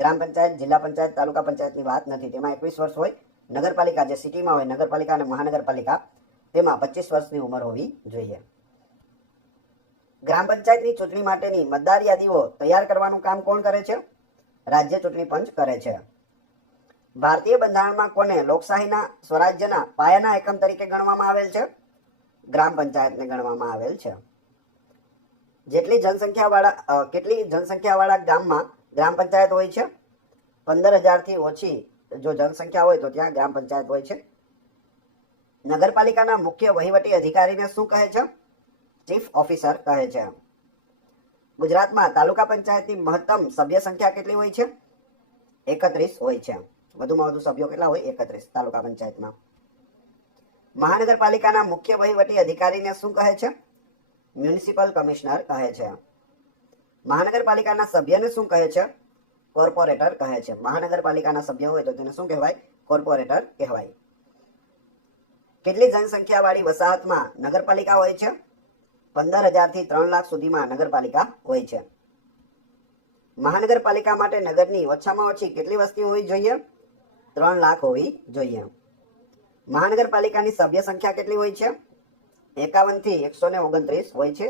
ગ્રામ પંચાયત, જિલ્લા પંચાયત, તાલુકા પંચાયતની વાત નથી. તેમાં 21 વર્ષ હોય. નગરપાલિકા જે સિટીમાં હોય, નગરપાલિકા અને મહાનગરપાલિકા, તેમાં 25 વર્ષની ઉંમર હોવી જોઈએ. ગ્રામ પંચાયતની ચૂંટણી માટેની મતદાર યાદીઓ તૈયાર કરવાનું કામ કોણ કરે છે? રાજ્ય ચૂંટણી પંચ કરે છે. ભારતીય બંધારણમાં કોને લોકશાહીના સ્વરાજ્યના પાયાના એકમ તરીકે ગણવામાં આવેલ છે? ગ્રામ પંચાયતને ગણવામાં આવેલ છે. કેટલી જનસંખ્યાવાળા ગામમાં ગ્રામ પંચાયત હોય છે? 15,000 થી ઓછી જો જનસંખ્યા હોય તો ત્યાં ગ્રામ પંચાયત હોય છે. નગરપાલિકાના મુખ્ય વહીવટી અધિકારીને શું કહે છે? ચીફ ઓફિસર કહે છે. ગુજરાતમાં તાલુકા પંચાયતની મહત્તમ સભ્ય સંખ્યા કેટલી હોય છે? 31 હોય છે. વધુમાં વધુ સભ્યો કેટલા હોય? 31 તાલુકા પંચાયતમાં. મહાનગરપાલિકાના મુખ્ય વહીવટી અધિકારીને શું કહે છે? મ્યુનિસિપલ કમિશનર કહે છે. મહાનગરપાલિકાના સભ્યને શું કહે છે? કોર્પોરેટર કહે છે. મહાનગરપાલિકાના સભ્ય હોય તો તેને શું કહેવાય? કોર્પોરેટર કહેવાય. કેટલી જનસંખ્યા વાળી વસાહતમાં નગરપાલિકા હોય છે? 15,000 થી 3 લાખ સુધીમાં નગરપાલિકા હોય છે. મહાનગરપાલિકા માટે નગરની ઓછામાં ઓછી કેટલી વસ્તી હોવી જોઈએ? 3 લાખ હોવી જોઈએ. મહાનગરપાલિકાની સભ્ય સંખ્યા કેટલી હોય છે? 51 થી 129 હોય છે.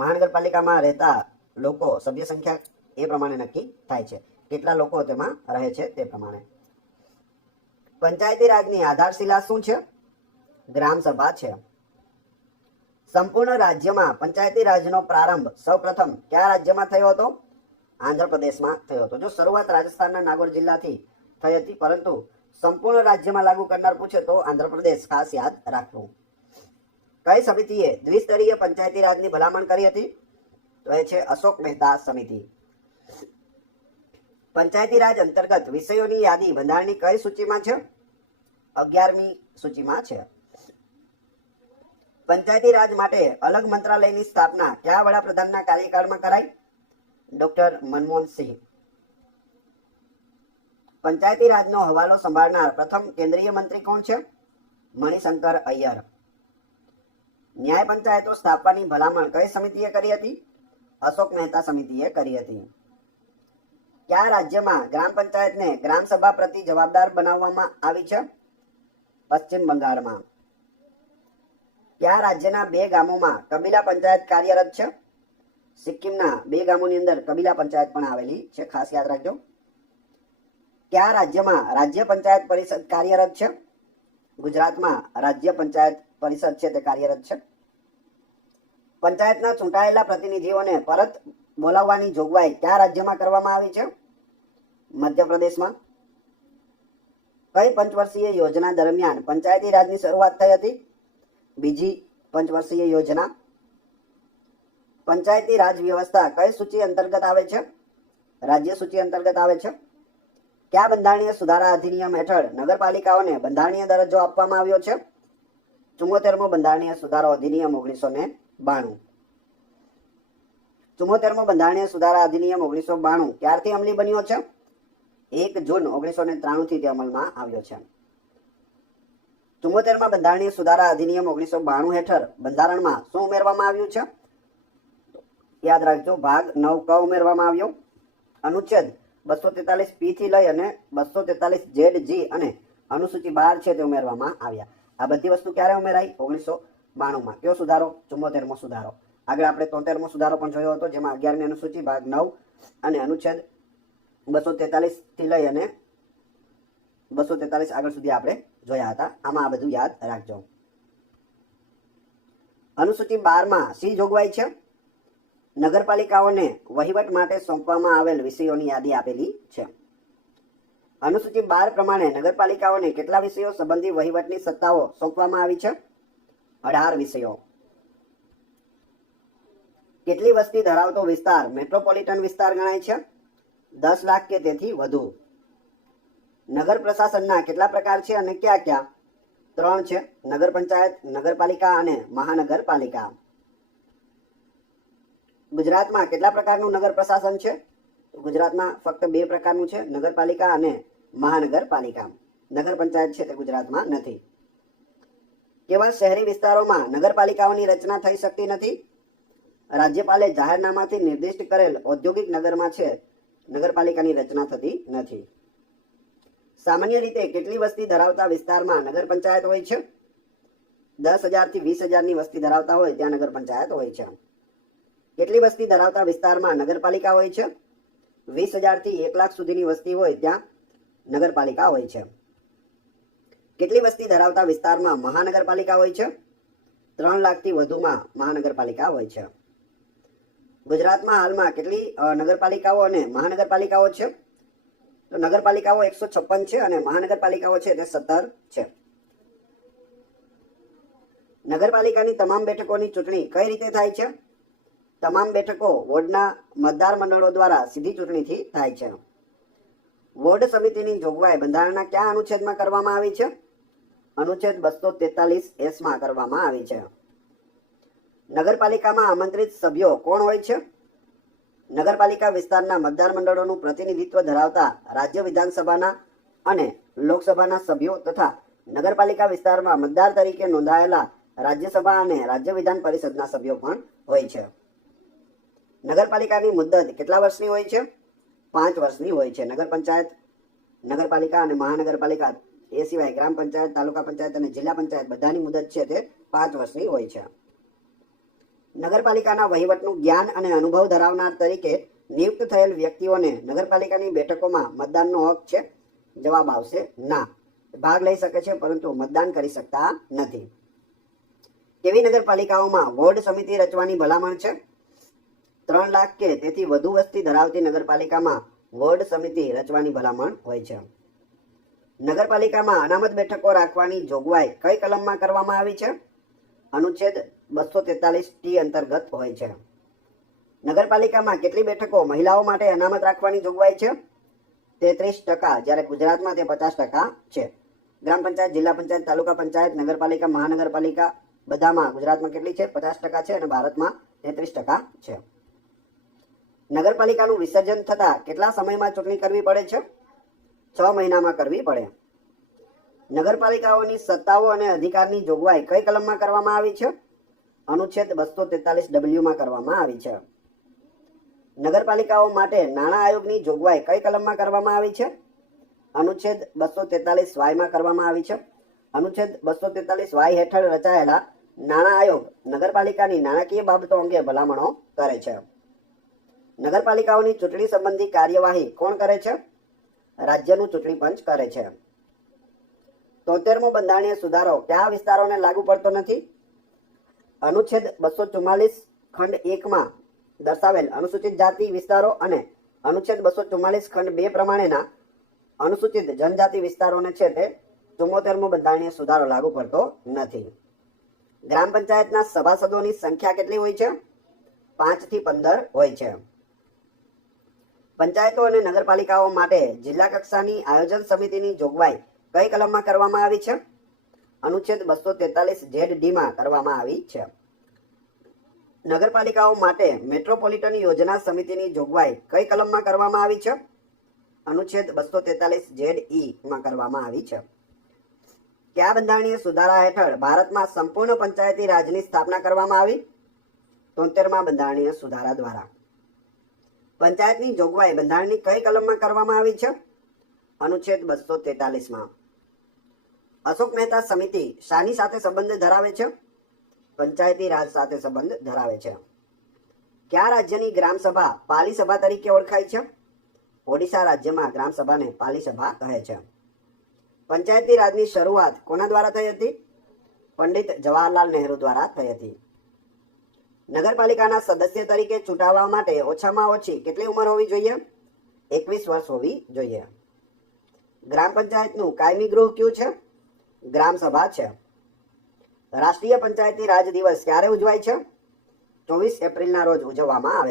મહાનગરપાલિકામાં રહેતા લોકો સભ્ય સંખ્યા એ પ્રમાણે નક્કી થાય છે. કેટલા લોકો તેમાં રહે છે તે પ્રમાણે. પંચાયતી રાજની આધારશિલા શું છે? ગ્રામસભા છે. સંપૂર્ણ રાજ્યમાં પંચાયતી રાજનો પ્રારંભ સૌપ્રથમ કયા રાજ્યમાં થયો હતો? આંધ્રપ્રદેશમાં થયો હતો. જો શરૂઆત રાજસ્થાનના નાગોર જિલ્લાથી થઈ હતી, પરંતુ સંપૂર્ણ રાજ્યમાં લાગુ કરનાર પૂછે તો આંધ્રપ્રદેશ ખાસ યાદ રાખવું. કઈ સમિતિએ દ્વિસ્તરીય પંચાયતી રાજની ભલામણ કરી હતી? તો એ છે અશોક મહેતા સમિતિ. પંચાયતી રાજ અંતર્ગત વિષયોની યાદી બંધારણની કઈ સૂચિમાં છે? 11મી સૂચિમાં છે. પંચાયતી રાજ માટે અલગ મંત્રાલયની સ્થાપના કયા વડાપ્રધાનના કાર્યકાળમાં કરાઈ? ડોક્ટર મનમોહન સિંહ. પંચાયતી રાજનો હવાલો સંભાળનાર પ્રથમ કેન્દ્રીય મંત્રી કોણ છે? મણિશંકર અય્યર. ન્યાય પંચાયતો સ્થાપવાની ભલામણ કઈ સમિતિએ કરી હતી? અશોક મહેતા સમિતિએ કરી હતી. કયા રાજ્યમાં ગ્રામ પંચાયતને ગ્રામ સભા પ્રતિ જવાબદાર બનાવવામાં આવી છે? પશ્ચિમ બંગાળમાં. કયા રાજ્યના 2 ગામોમાં કબીલા પંચાયત કાર્યરત છે? સિક્કિમના 2 ગામોની અંદર કબીલા પંચાયત પણ આવેલી છે, ખાસ યાદ રાખજો. કયા રાજ્યમાં રાજ્ય પંચાયત પરિષદ કાર્યરત છે? ગુજરાતમાં રાજ્ય પંચાયત પરિષદ છે તે કાર્યરત છે. પંચાયતના ચૂંટાયેલા પ્રતિનિધિઓને પરત બોલાવવાની જોગવાઈ કયા રાજ્યમાં કરવામાં આવી છે? મધ્યપ્રદેશમાં. કઈ પંચવર્ષીય યોજના દરમિયાન પંચાયતી રાજની શરૂઆત થઈ હતી? બીજી પંચવર્ષીય યોજના. પંચાયતી રાજ વ્યવસ્થા કઈ સૂચિ અંતર્ગત આવે છે? રાજ્ય સૂચિ અંતર્ગત આવે છે. કયા બંધારણીય સુધારા અધિનિયમ હેઠળ નગરપાલિકાઓને બંધારણીય દરજ્જો આપવામાં આવ્યો છે? 74મો બંધારણીય સુધારો અધિનિયમ 1992. 74મો બંધારણીય સુધારા અધિનિયમ 1992 ક્યારથી અમલી બન્યો છે? 1 જૂન 1993 થી તે અમલમાં આવ્યો છે. 74મા બંધારણીય સુધારા અધિનિયમ 1992 હેઠળ બંધારણમાં શું ઉમેરવામાં આવ્યું છે? યાદ રાખજો, ભાગ 9 ક ઉમેરવામાં આવ્યો. અનુચ્છેદ 243 પી થી લઈ અને 243 જેડ જી અને અનુસૂચિ 12 છે તે ઉમેરવામાં આવ્યા. આ બધી વસ્તુ ક્યારે ઉમેરાઈ? 1992માં. કયો સુધારો? 74મો સુધારો. આગળ આપણે 73મો સુધારો પણ જોયો હતો, જેમાં 11મી અનુસૂચિ ભાગ 9 અને અનુચ્છેદ 243 થી લઈ અને 243 આગળ સુધી આપણે જોયા હતા. આમાં આ બધું યાદ રાખજો. અનુસૂચિ 12માં સી જોગવાઈ છે? નગરપાલિકાઓને વહીવટ માટે સોંપવામાં આવેલ વિષયોની યાદી આપેલી છે. અનુસૂચિ 12 પ્રમાણે નગરપાલિકાઓને કેટલા વિષયો સંબંધી વહીવટની સત્તાઓ સોંપવામાં આવી છે? 18 વિષયો. કેટલી વસ્તી ધરાવતો વિસ્તાર મેટ્રોપોલિટન વિસ્તાર ગણાય છે? 10 લાખ કે તેથી વધુ. નગર પ્રશાસનના કેટલા પ્રકાર છે અને ક્યાં ક્યાં? 3 છે: નગર પંચાયત, નગરપાલિકા અને મહાનગરપાલિકા. ગુજરાતમાં કેટલા પ્રકારનું નગર પ્રશાસન છે? ગુજરાતમાં ફક્ત 2 પ્રકારનું છે: નગરપાલિકા અને મહાનગરપાલિકા. નગર પંચાયત છે તે ગુજરાતમાં નથી. કેવા શહેરી વિસ્તારોમાં નગરપાલિકાઓની રચના થઈ શકતી નથી? રાજ્યપાલે જાહેરનામાથી નિર્દિષ્ટ કરેલ ઔદ્યોગિક નગરમાં છે નગરપાલિકાની રચના થતી નથી. સામાન્ય રીતે કેટલી વસ્તી ધરાવતા વિસ્તારમાં નગર પંચાયત હોય છે? 10,000 થી 20,000 ની વસ્તી ધરાવતા હોય ત્યાં નગર પંચાયત હોય છે. કેટલી વસ્તી ધરાવતા વિસ્તારમાં નગરપાલિકા હોય છે? 20,000 થી 1 લાખ સુધીની વસ્તી હોય ત્યાં નગરપાલિકા હોય છે. કેટલી વસ્તી ધરાવતા વિસ્તારમાં મહાનગરપાલિકા હોય છે? 3 લાખથી વધુમાં મહાનગરપાલિકા હોય છે. ગુજરાતમાં હાલમાં કેટલી નગરપાલિકાઓ અને મહાનગરપાલિકાઓ છે? તો નગરપાલિકાઓ 156 છે અને મહાનગરપાલિકાઓ છે તે 17 છે. નગરપાલિકાની તમામ બેઠકોની ચૂંટણી કઈ રીતે થાય છે? તમામ બેઠકો વોર્ડના મતદાર મંડળો દ્વારા સીધી ચૂંટણીથી થાય છે. વોર્ડ સમિતિની જોગવાઈ બંધારણના કયા અનુચ્છેદમાં કરવામાં આવી છે? અનુચ્છેદ 243S માં કરવામાં આવી છે. નગરપાલિકામાં આમંત્રિત સભ્યો કોણ હોય છે? નગરપાલિકા વિસ્તારના મતદાર મંડળોનું પ્રતિનિધિત્વ ધરાવતા રાજ્ય વિધાનસભાના અને લોકસભાના સભ્યો તથા નગરપાલિકા વિસ્તારમાં મતદાર તરીકે નોંધાયેલા રાજ્યસભા અને રાજ્ય વિધાન પરિષદના સભ્યો પણ હોય છે. નગરપાલિકાની મુદ્દત કેટલા વર્ષની હોય છે? 5 વર્ષની હોય છે. નગર પંચાયત, નગરપાલિકા અને મહાનગરપાલિકા એ સિવાય ગ્રામ પંચાયત, તાલુકા પંચાયત અને જિલ્લા પંચાયત બધાની મુદત છે તે 5 વર્ષની હોય છે. નગરપાલિકાના વહીવટનું જ્ઞાન અને અનુભવ ધરાવનાર તરીકે નિયુક્ત થયેલ વ્યક્તિઓને નગરપાલિકાની બેઠકોમાં મતદાનનો હક છે? જવાબ આવશે ના. ભાગ લઈ શકે છે પરંતુ મતદાન કરી શકતા નથી. કેવી નગરપાલિકાઓમાં વોર્ડ સમિતિ રચવાની ભલામણ છે? 3 લાખ કે તેથી વધુ વસ્તી ધરાવતી નગરપાલિકામાં વોર્ડ સમિતિ રચવાની ભલામણ હોય છે. નગરપાલિકામાં અનામત બેઠકો રાખવાની જોગવાઈ કઈ કલમમાં કરવામાં આવી છે? અનુચ્છેદ 243T અંતર્ગત હોય છે. નગરપાલિકામાં કેટલી બેઠકો મહિલાઓ માટે અનામત રાખવાની જોગવાઈ છે? 33%, જ્યારે ગુજરાતમાં તે 50% છે. ગ્રામ પંચાયત, જિલ્લા પંચાયત, તાલુકા પંચાયત, નગરપાલિકા, મહાનગરપાલિકા બધામાં ગુજરાતમાં કેટલી છે? 50% છે અને ભારતમાં 33% છે. નગરપાલિકાનું વિસર્જન થતા કેટલા સમયમાં ચૂંટણી કરવી પડે છે? 6 મહિનામાં કરવી પડે. નગરપાલિકાઓની સત્તાઓ અને અધિકારની જોગવાઈ કઈ કલમમાં કરવામાં આવી છે? અનુચ્છેદ 243W માં કરવામાં આવી છે. નગરપાલિકાઓ માટે નાણાં આયોગની જોગવાઈ કઈ કલમમાં કરવામાં આવી છે? અનુચ્છેદ 243Y માં કરવામાં આવી છે. અનુચ્છેદ 243Y હેઠળ રચાયેલા નાણાં આયોગ નગરપાલિકાની નાણાકીય બાબતો અંગે ભલામણો કરે છે. નગરપાલિકાઓની ચૂંટણી સંબંધી કાર્યવાહી કોણ કરે છે? રાજ્યનું ચૂંટણી પંચ કરે છે. 73મો બંધારણીય સુધારો કયા વિસ્તારોને લાગુ પડતો નથી? અનુચ્છેદ 244 ખંડ 1 માં દર્શાવેલ અનુસૂચિત જાતિ વિસ્તારો અને અનુચ્છેદ 244 ખંડ 2 પ્રમાણેના અનુસૂચિત જનજાતિ વિસ્તારોને છે તે 74મો બંધારણીય સુધારો લાગુ પડતો નથી. ગ્રામ પંચાયતના સભાસદોની સંખ્યા કેટલી હોય છે? 5 થી 15 હોય છે. પંચાયતો અને નગરપાલિકાઓ માટે જિલ્લા કક્ષાની આયોજન સમિતિની જોગવાઈ કઈ કલમમાં કરવામાં આવી છે? અનુચ્છેદ 243ZD માં કરવામાં આવી છે. નગરપાલિકાઓ માટે મેટ્રોપોલિટન યોજના સમિતિની જોગવાઈ કઈ કલમમાં કરવામાં આવી છે? અનુચ્છેદ 243ZE માં કરવામાં આવી છે. કયા બંધારણીય સુધારા હેઠળ ભારતમાં સંપૂર્ણ પંચાયતી રાજની સ્થાપના કરવામાં આવી? 73મા બંધારણીય સુધારા દ્વારા. પંચાયતની જોગવાઈ બંધારણની કઈ કલમમાં કરવામાં આવી છે? અનુચ્છેદ 243 માં. અશોક મહેતા સમિતિ શાની સાથે સંબંધ ધરાવે છે? પંચાયતી રાજ સાથે સંબંધ ધરાવે છે. કયા રાજ્યની ગ્રામ સભા પાલી સભા તરીકે ઓળખાય છે? ઓડિશા રાજ્યમાં ગ્રામ સભાને પાલી સભા કહે છે. પંચાયતી રાજની શરૂઆત કોના દ્વારા થઈ હતી? પંડિત જવાહરલાલ નહેરુ દ્વારા થઈ હતી. નગરપાલિકાના સદસ્ય તરીકે ચૂંટાવા માટે ઓછામાં ઓછી કેટલી ઉંમર હોવી જોઈએ? 21 વર્ષ હોવી જોઈએ. ગ્રામ પંચાયતનું કાયમી ગૃહ કયું છે? ગ્રામ સભા છે. રાષ્ટ્રીય પંચાયતી રાજ દિવસ ક્યારે ઉજવાય છે? 24 એપ્રિલના રોજ ઉજવવામાં આવે છે.